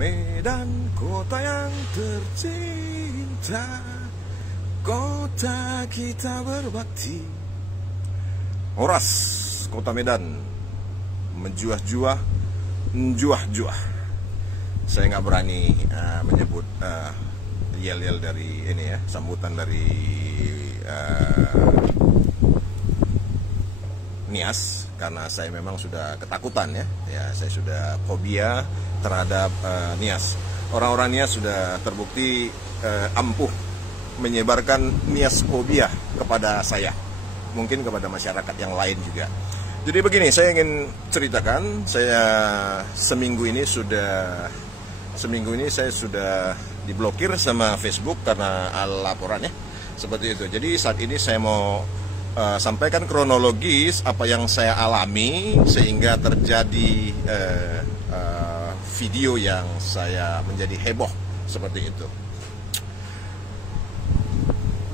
Medan, kota yang tercinta, kota kita berbakti. Horas, kota Medan, menjuah-juah, menjuah-juah. Saya nggak berani menyebut yel-yel dari ini ya, sambutan dari Nias, karena saya memang sudah ketakutan ya, saya sudah fobia terhadap Nias. Orang-orang Nias sudah terbukti ampuh menyebarkan Nias fobia kepada saya, mungkin kepada masyarakat yang lain juga. Jadi begini, saya ingin ceritakan, saya seminggu ini saya sudah diblokir sama Facebook karena laporannya seperti itu. Jadi saat ini saya mau sampaikan kronologis apa yang saya alami sehingga terjadi video yang saya menjadi heboh seperti itu.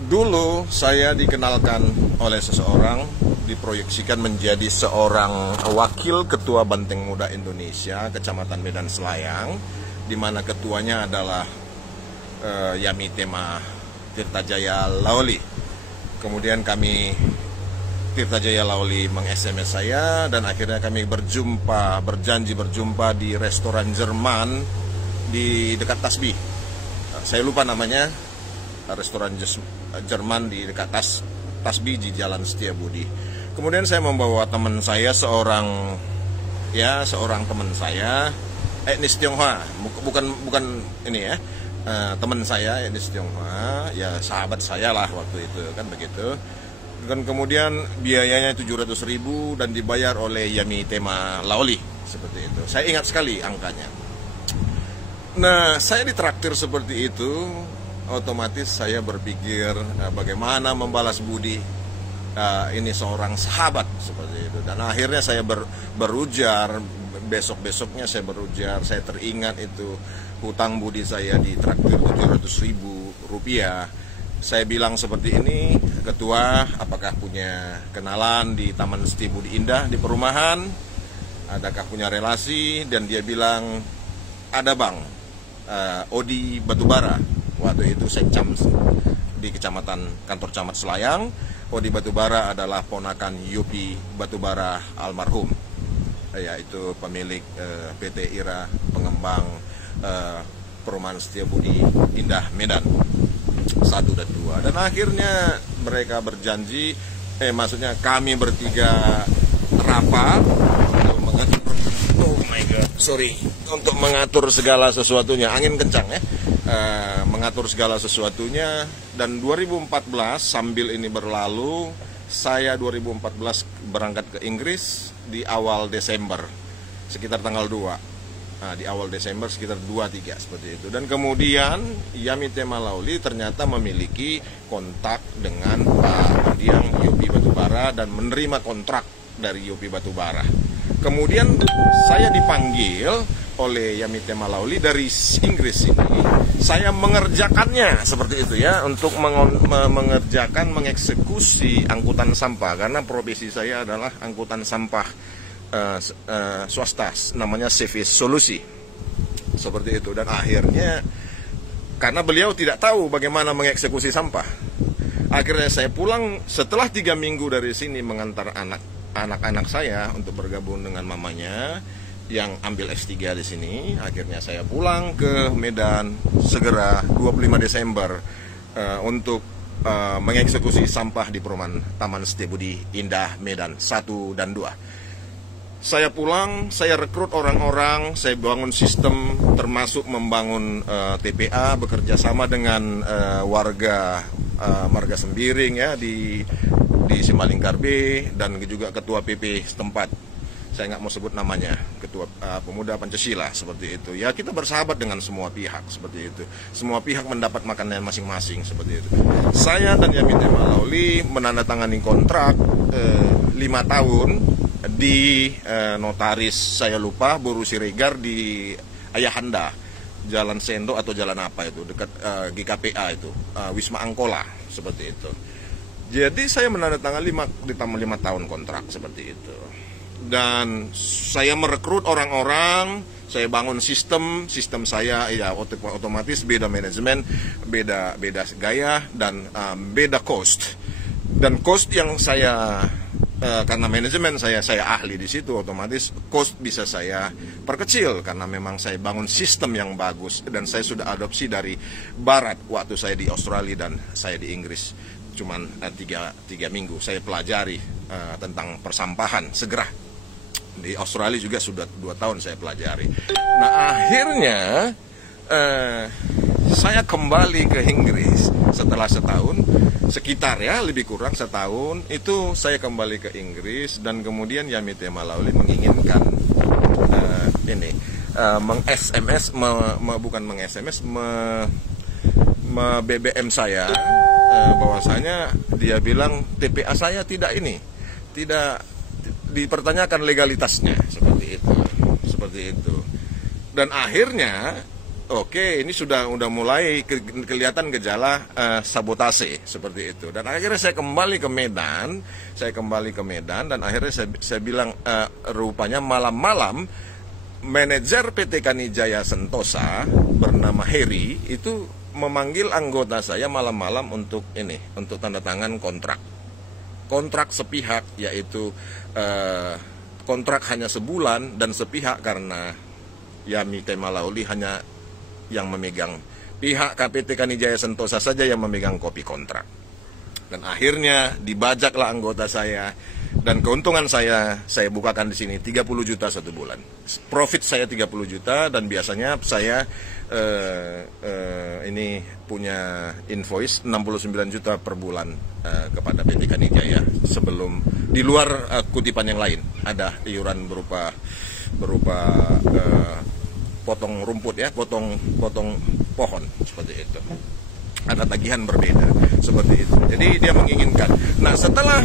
Dulu saya dikenalkan oleh seseorang, diproyeksikan menjadi seorang wakil ketua Banteng Muda Indonesia Kecamatan Medan Selayang, di mana ketuanya adalah Yamitema Tirtajaya Laoli. Kemudian Tirta Jaya Laoli meng-SMS saya dan akhirnya kami berjanji berjumpa di restoran Jerman di dekat Tasbih. Saya lupa namanya, restoran Jerman di dekat Tasbih di Jalan Setiabudi. Kemudian saya membawa teman saya, seorang teman saya, etnis Tionghoa, bukan ini ya. Teman saya etnis Tionghoa, ya sahabat saya lah waktu itu kan begitu. Dan kemudian biayanya 700.000 dan dibayar oleh Yamitema Laoli seperti itu. Saya ingat sekali angkanya. Nah, saya ditraktir seperti itu, otomatis saya berpikir bagaimana membalas budi ini seorang sahabat seperti itu. Dan akhirnya saya berujar, besok-besoknya saya berujar, saya teringat itu hutang budi saya ditraktir 700.000 rupiah. Saya bilang seperti ini, ketua, apakah punya kenalan di Taman Setiabudi Indah di perumahan? Adakah punya relasi? Dan dia bilang, ada bang, Odi Batubara. Waktu itu Sekcam di kecamatan kantor camat Selayang. Odi Batubara adalah ponakan Yopi Batubara almarhum, yaitu pemilik PT IRA pengembang perumahan Setiabudi Indah Medan 1 dan 2. Dan akhirnya mereka berjanji, kami bertiga rapat untuk mengatur segala sesuatunya. Angin kencang ya, mengatur segala sesuatunya. Dan 2014 sambil ini berlalu, saya 2014 berangkat ke Inggris di awal Desember, sekitar tanggal 2. Nah, di awal Desember sekitar 2-3 seperti itu. Dan kemudian Yamitema Laoli ternyata memiliki kontak dengan Pak Diang Yopi Batubara dan menerima kontrak dari Yopi Batubara. Kemudian saya dipanggil oleh Yamitema Laoli dari Inggris ini. Saya mengerjakannya seperti itu ya, untuk mengeksekusi angkutan sampah, karena profesi saya adalah angkutan sampah swasta, namanya Service Solusi seperti itu. Dan akhirnya karena beliau tidak tahu bagaimana mengeksekusi sampah, akhirnya saya pulang setelah 3 minggu dari sini mengantar anak-anak saya untuk bergabung dengan mamanya yang ambil S3 di sini. Akhirnya saya pulang ke Medan segera 25 Desember untuk mengeksekusi sampah di perumahan Taman Setiabudi Indah Medan 1 dan 2. Saya pulang, saya rekrut orang-orang, saya bangun sistem, termasuk membangun TPA, bekerja sama dengan warga Marga Sembiring ya di Simalingkar B, dan juga ketua PP setempat. Saya nggak mau sebut namanya, ketua pemuda Pancasila seperti itu. Ya, kita bersahabat dengan semua pihak seperti itu. Semua pihak mendapat makanan masing-masing seperti itu. Saya dan Yamitema Laoli menandatangani kontrak 5 tahun di notaris, saya lupa, Boru Siregar di Ayahanda, Jalan Sendo atau jalan apa itu, dekat GKPA itu, Wisma Angkola seperti itu. Jadi saya menandatangani 5 tahun kontrak seperti itu. dan saya merekrut orang-orang, saya bangun sistem saya ya otomatis beda manajemen, beda gaya, dan beda cost. Dan cost yang saya karena manajemen saya ahli di situ, otomatis cost bisa saya perkecil karena memang saya bangun sistem yang bagus dan saya sudah adopsi dari barat waktu saya di Australia dan saya di Inggris. Cuman 3 minggu saya pelajari tentang persampahan segera. Di Australia juga sudah 2 tahun saya pelajari. Nah akhirnya saya kembali ke Inggris setelah setahun, sekitar ya lebih kurang setahun itu saya kembali ke Inggris, dan kemudian Yamitema Lauli menginginkan BBM saya, bahwasanya dia bilang TPA saya tidak dipertanyakan legalitasnya, seperti itu. Dan akhirnya ini sudah mulai kelihatan gejala sabotase seperti itu. Dan akhirnya saya kembali ke Medan dan akhirnya saya bilang rupanya malam-malam manajer PT Kanijaya Sentosa bernama Heri itu memanggil anggota saya malam-malam untuk tanda tangan kontrak sepihak, yaitu kontrak hanya sebulan dan sepihak karena Yamitema Lauli hanya yang memegang, pihak KPT Kanijaya Sentosa saja yang memegang kopi kontrak. Dan akhirnya dibajaklah anggota saya, dan keuntungan saya bukakan di sini 30 juta satu bulan. Profit saya 30 juta, dan biasanya saya ini punya invoice 69 juta per bulan kepada PT Kanijaya. Sebelum di luar kutipan yang lain ada iuran berupa potong rumput ya, potong pohon, seperti itu. Ada tagihan berbeda seperti itu. Jadi dia menginginkan. Nah, setelah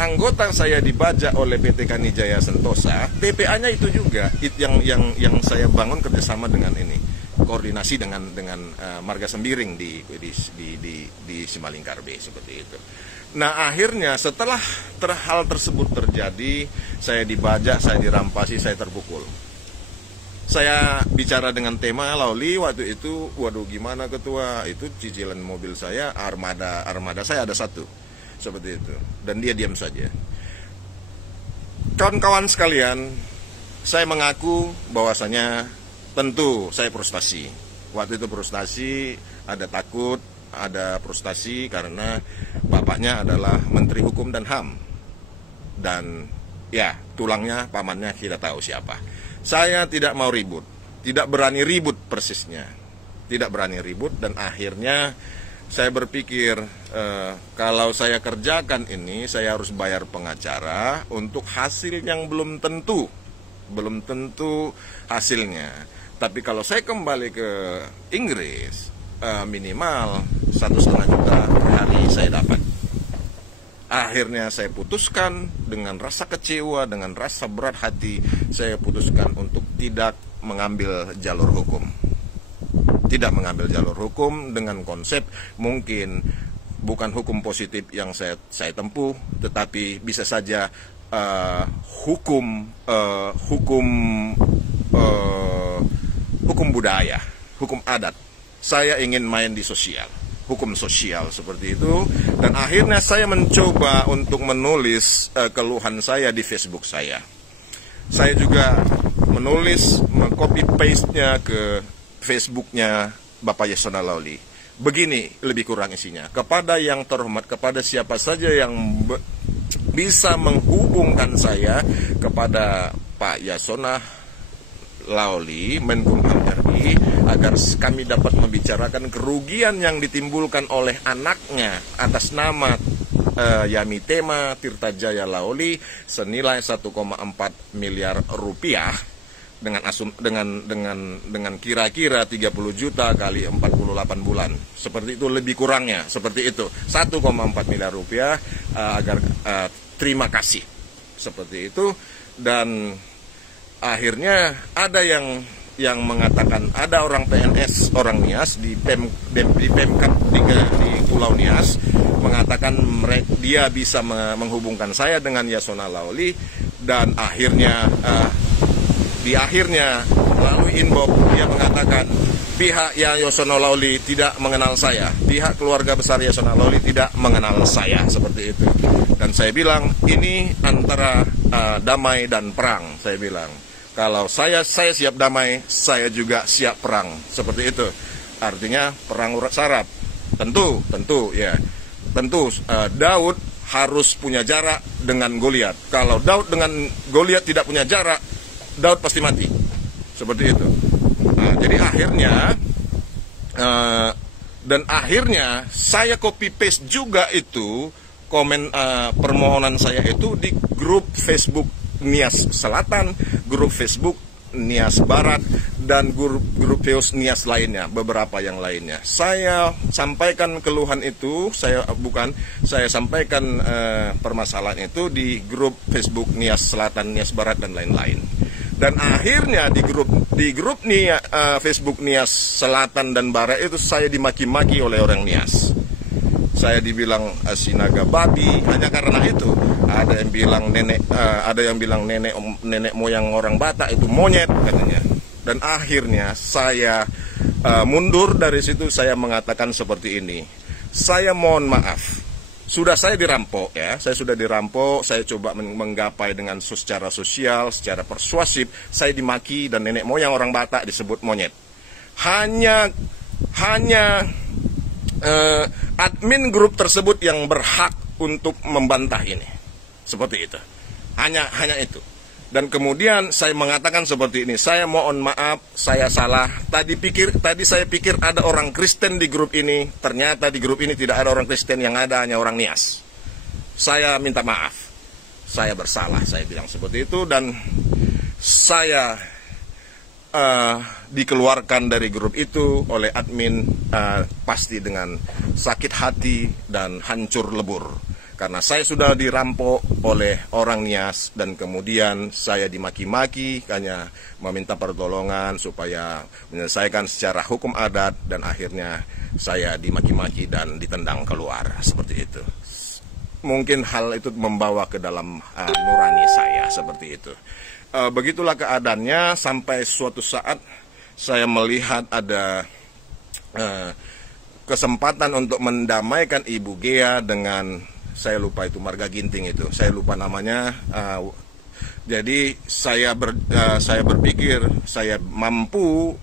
anggota saya dibajak oleh PT Kanijaya Sentosa, TPA-nya itu juga yang saya bangun kerjasama dengan koordinasi dengan Marga Sembiring di Simalingkar B, seperti itu. Nah, akhirnya setelah hal tersebut terjadi, saya dibajak, saya dirampasi, saya terpukul. Saya bicara dengan Tema Lauli waktu itu, waduh gimana ketua, itu cicilan mobil saya, armada saya ada 1, seperti itu, dan dia diam saja. Kawan-kawan sekalian, saya mengaku bahwasanya tentu saya frustasi. Waktu itu frustasi, ada takut, ada frustasi karena bapaknya adalah Menteri Hukum dan HAM, dan ya tulangnya pamannya kita tahu siapa. Saya tidak mau ribut, tidak berani ribut persisnya, tidak berani ribut, dan akhirnya saya berpikir kalau saya kerjakan ini, saya harus bayar pengacara untuk hasil yang belum tentu hasilnya. Tapi kalau saya kembali ke Inggris, minimal 1,5 juta per hari saya dapat. Akhirnya saya putuskan dengan rasa kecewa, dengan rasa berat hati, saya putuskan untuk tidak mengambil jalur hukum. Tidak mengambil jalur hukum dengan konsep mungkin bukan hukum positif yang saya tempuh, tetapi bisa saja hukum budaya, hukum adat. Saya ingin main di sosial, hukum sosial seperti itu. Dan akhirnya saya mencoba untuk menulis keluhan saya di Facebook saya. Saya juga menulis, meng-copy paste-nya ke Facebooknya Bapak Yasona Lauli. Begini lebih kurang isinya. Kepada yang terhormat, kepada siapa saja yang bisa menghubungkan saya kepada Pak Yasona Lauli, Menkumham RI, agar kami dapat membicarakan kerugian yang ditimbulkan oleh anaknya atas nama Yamitema Tirtajaya Lauli senilai 1,4 miliar rupiah dengan kira-kira 30 juta kali 48 bulan. Seperti itu lebih kurangnya, seperti itu. 1,4 miliar rupiah agar terima kasih. Seperti itu. Dan akhirnya ada yang mengatakan, ada orang PNS, orang NIAS di Pemkab di Pulau Nias, mengatakan dia bisa menghubungkan saya dengan Yasona Lawli, dan akhirnya di akhirnya melalui inbox dia mengatakan pihak Yasona Lawli tidak mengenal saya, pihak keluarga besar Yasona Lawli tidak mengenal saya, seperti itu. Dan saya bilang ini antara damai dan perang. Saya bilang kalau saya siap damai, saya juga siap perang, seperti itu. Artinya perang urat saraf. Tentu ya. Tentu Daud harus punya jarak dengan Goliat. Kalau Daud dengan Goliat tidak punya jarak, Daud pasti mati. Seperti itu. Nah, jadi akhirnya saya copy paste juga itu permohonan saya itu di grup Facebook Nias Selatan, grup Facebook Nias Barat, dan grup Nias lainnya, beberapa yang lainnya. Saya sampaikan keluhan itu, saya sampaikan permasalahan itu di grup Facebook Nias Selatan, Nias Barat, dan lain-lain. Dan akhirnya di grup Facebook Nias Selatan dan Barat itu saya dimaki-maki oleh orang Nias. Saya dibilang sinaga babi hanya karena itu. Ada yang bilang nenek moyang orang Batak itu monyet katanya. Dan akhirnya saya mundur dari situ. Saya mengatakan seperti ini. Saya mohon maaf. Saya dirampok ya. Saya sudah dirampok. Saya coba menggapai dengan secara sosial, secara persuasif. Saya dimaki dan nenek moyang orang Batak disebut monyet. Hanya admin grup tersebut yang berhak untuk membantah ini. Seperti itu. Hanya itu. Dan kemudian saya mengatakan seperti ini, saya mohon maaf, saya salah. Tadi saya pikir ada orang Kristen di grup ini, ternyata di grup ini tidak ada orang Kristen, yang ada hanya orang Nias. Saya minta maaf. Saya bersalah, saya bilang seperti itu, dan saya dikeluarkan dari grup itu oleh admin pasti dengan sakit hati dan hancur lebur, karena saya sudah dirampok oleh orang Nias dan kemudian saya dimaki-maki, hanya meminta pertolongan supaya menyelesaikan secara hukum adat, dan akhirnya saya dimaki-maki dan ditendang keluar, seperti itu. Mungkin hal itu membawa ke dalam nurani saya, seperti itu. Begitulah keadaannya sampai suatu saat saya melihat ada kesempatan untuk mendamaikan Ibu Gea dengan, saya lupa itu Marga Ginting itu, saya lupa namanya. Jadi saya berpikir saya mampu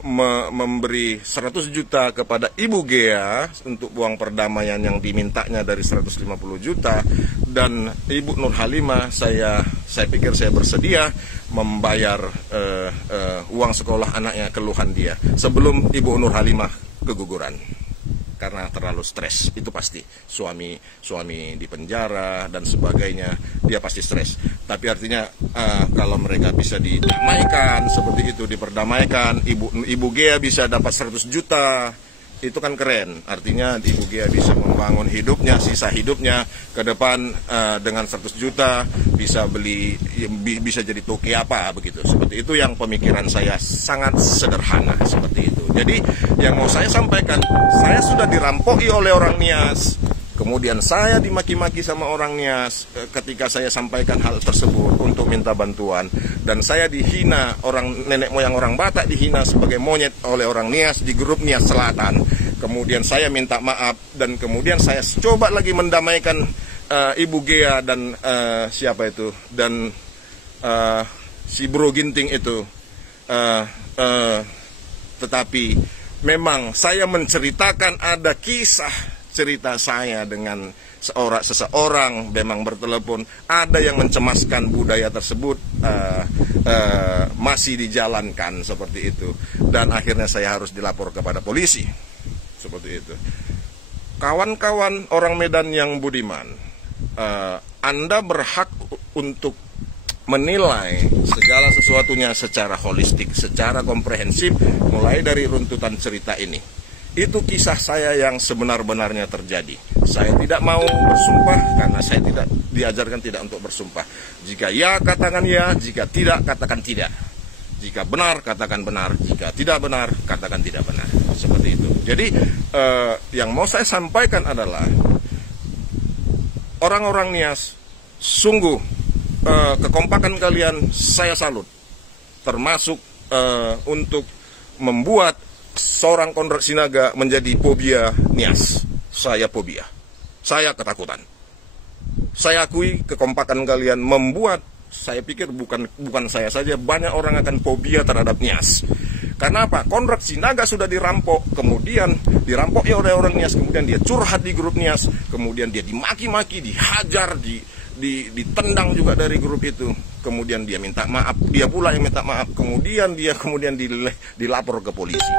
memberi 100 juta kepada Ibu Gea untuk uang perdamaian yang dimintanya dari 150 juta, dan Ibu Nur Halimah saya pikir saya bersedia membayar uang sekolah anaknya, keluhan dia, sebelum Ibu Nur Halimah keguguran karena terlalu stres. Itu pasti suami di penjara dan sebagainya, dia pasti stres. Tapi artinya kalau mereka bisa didamaikan seperti itu, diperdamaikan, Ibu Gea bisa dapat 100 juta, itu kan keren. Artinya Ibu Gea bisa membangun hidupnya, sisa hidupnya ke depan dengan 100 juta bisa bisa jadi toke apa begitu. Seperti itu yang pemikiran saya, sangat sederhana seperti itu. Jadi yang mau saya sampaikan, saya sudah dirampoki oleh orang Nias. Kemudian saya dimaki-maki sama orang Nias ketika saya sampaikan hal tersebut untuk minta bantuan. Dan saya dihina, nenek moyang orang Batak dihina sebagai monyet oleh orang Nias di grup Nias Selatan. Kemudian saya minta maaf, dan kemudian saya coba lagi mendamaikan Ibu Gea dan siapa itu, dan si Bro Ginting itu. Tetapi memang saya menceritakan ada kisah cerita saya dengan seseorang memang bertelepon, ada yang mencemaskan budaya tersebut masih dijalankan seperti itu, dan akhirnya saya harus dilapor kepada polisi seperti itu. Kawan-kawan orang Medan yang budiman, Anda berhak untuk menilai segala sesuatunya secara holistik, secara komprehensif, mulai dari runtutan cerita ini. Itu kisah saya yang sebenar-benarnya terjadi. Saya tidak mau bersumpah karena saya tidak diajarkan tidak untuk bersumpah. Jika ya, katakan ya, jika tidak, katakan tidak. Jika benar, katakan benar. Jika tidak benar, katakan tidak benar. Seperti itu. Jadi, yang mau saya sampaikan adalah orang-orang Nias, sungguh kekompakan kalian saya salut. Termasuk untuk membuat seorang Konrad Sinaga menjadi fobia Nias. Saya fobia. Saya ketakutan. Saya akui kekompakan kalian membuat, saya pikir bukan saya saja, banyak orang akan fobia terhadap Nias. Karena apa? Konrad Sinaga sudah dirampok, kemudian dirampok ya oleh orang Nias, kemudian dia curhat di grup Nias, kemudian dia dimaki-maki, dihajar, ditendang juga dari grup itu. Kemudian dia minta maaf, dia pula yang minta maaf, kemudian dilapor ke polisi.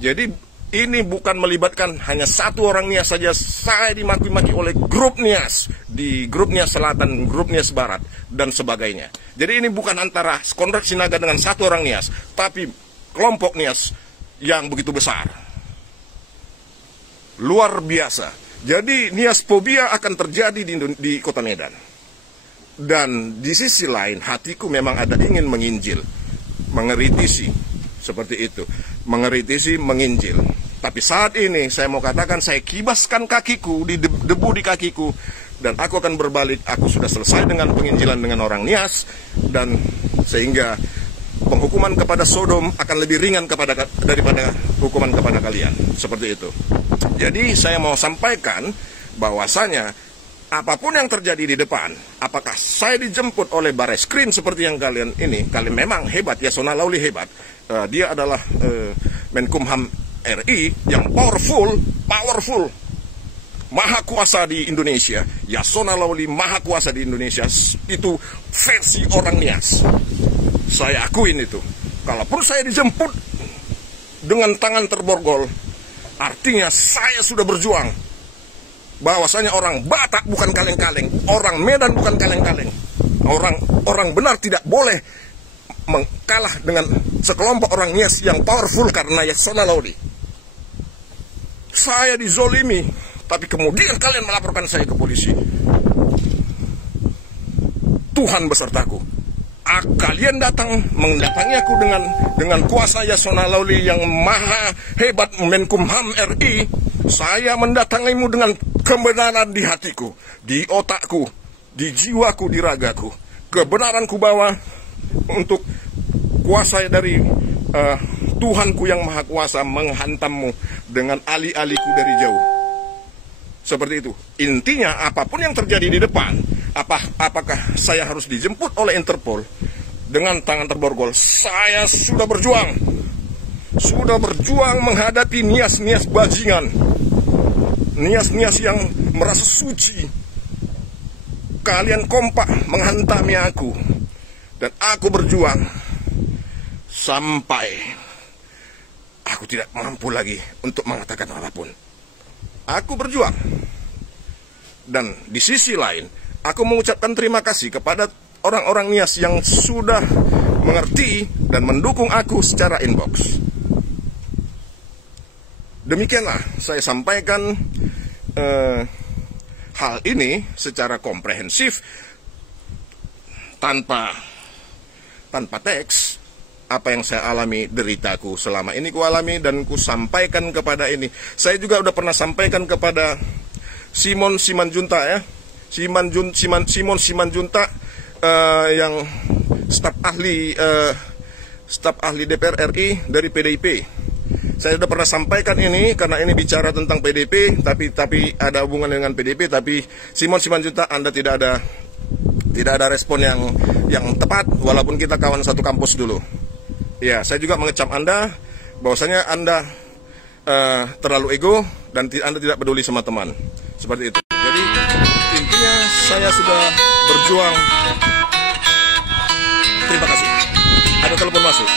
Jadi ini bukan melibatkan hanya satu orang Nias saja. Saya dimaki-maki oleh grup Nias, di grup Nias Selatan, grup Nias Barat, dan sebagainya. Jadi ini bukan antara Konrad Sinaga dengan satu orang Nias, tapi kelompok Nias yang begitu besar. Luar biasa. Jadi Nias fobia akan terjadi di Kota Medan. Dan di sisi lain, hatiku memang ada ingin menginjil, mengeritisi, seperti itu, mengeritisi, menginjil. Tapi saat ini saya mau katakan, saya kibaskan kakiku, di debu di kakiku, dan aku akan berbalik. Aku sudah selesai dengan penginjilan dengan orang Nias, dan sehingga penghukuman kepada Sodom akan lebih ringan daripada hukuman kepada kalian. Seperti itu. Jadi saya mau sampaikan bahwasanya apapun yang terjadi di depan, apakah saya dijemput oleh Bareskrim seperti yang kalian memang hebat, Yasona Lawli hebat. Dia adalah Menkumham RI yang powerful, maha kuasa di Indonesia. Yasona Lawli maha kuasa di Indonesia. Itu versi orang Nias. Saya akuin itu. Kalaupun saya dijemput dengan tangan terborgol, artinya saya sudah berjuang. Bahwasanya orang Batak bukan kaleng-kaleng, orang Medan bukan kaleng-kaleng. Orang benar tidak boleh kalah dengan sekelompok orang Nias yang powerful karena Yasona Lawli. Saya dizolimi, tapi kemudian kalian melaporkan saya ke polisi. Tuhan besertaku. Kalian mendatangi aku dengan kuasa Yasona Lawli yang maha hebat, Menkumham RI. Saya mendatangimu dengan kebenaran di hatiku, di otakku, di jiwaku, di ragaku. Kebenaran ku bawa untuk kuasa dari Tuhanku yang maha kuasa menghantammu dengan ali-aliku dari jauh. Seperti itu. Intinya apapun yang terjadi di depan, apakah saya harus dijemput oleh Interpol dengan tangan terborgol, saya sudah berjuang. Sudah berjuang menghadapi Nias-Nias bajingan. Nias-Nias yang merasa suci. Kalian kompak menghantami aku. Dan aku berjuang sampai aku tidak mampu lagi untuk mengatakan apapun. Aku berjuang. Dan di sisi lain, aku mengucapkan terima kasih kepada orang-orang Nias yang sudah mengerti dan mendukung aku secara inbox. Demikianlah saya sampaikan hal ini secara komprehensif tanpa teks. Apa yang saya alami, deritaku selama ini ku alami dan ku sampaikan kepada ini. Saya juga udah pernah sampaikan kepada Simon Simanjunta ya. Simon Simanjunta yang staf ahli DPR RI dari PDIP. Saya sudah pernah sampaikan ini karena ini bicara tentang PDIP, tapi ada hubungan dengan PDIP. Tapi Simon Simanjunta, Anda tidak ada respon yang tepat, walaupun kita kawan satu kampus dulu. Ya, saya juga mengecam Anda bahwasanya Anda terlalu ego dan Anda tidak peduli sama teman. Seperti itu. Jadi intinya saya sudah berjuang. Terima kasih. Ada telepon masuk.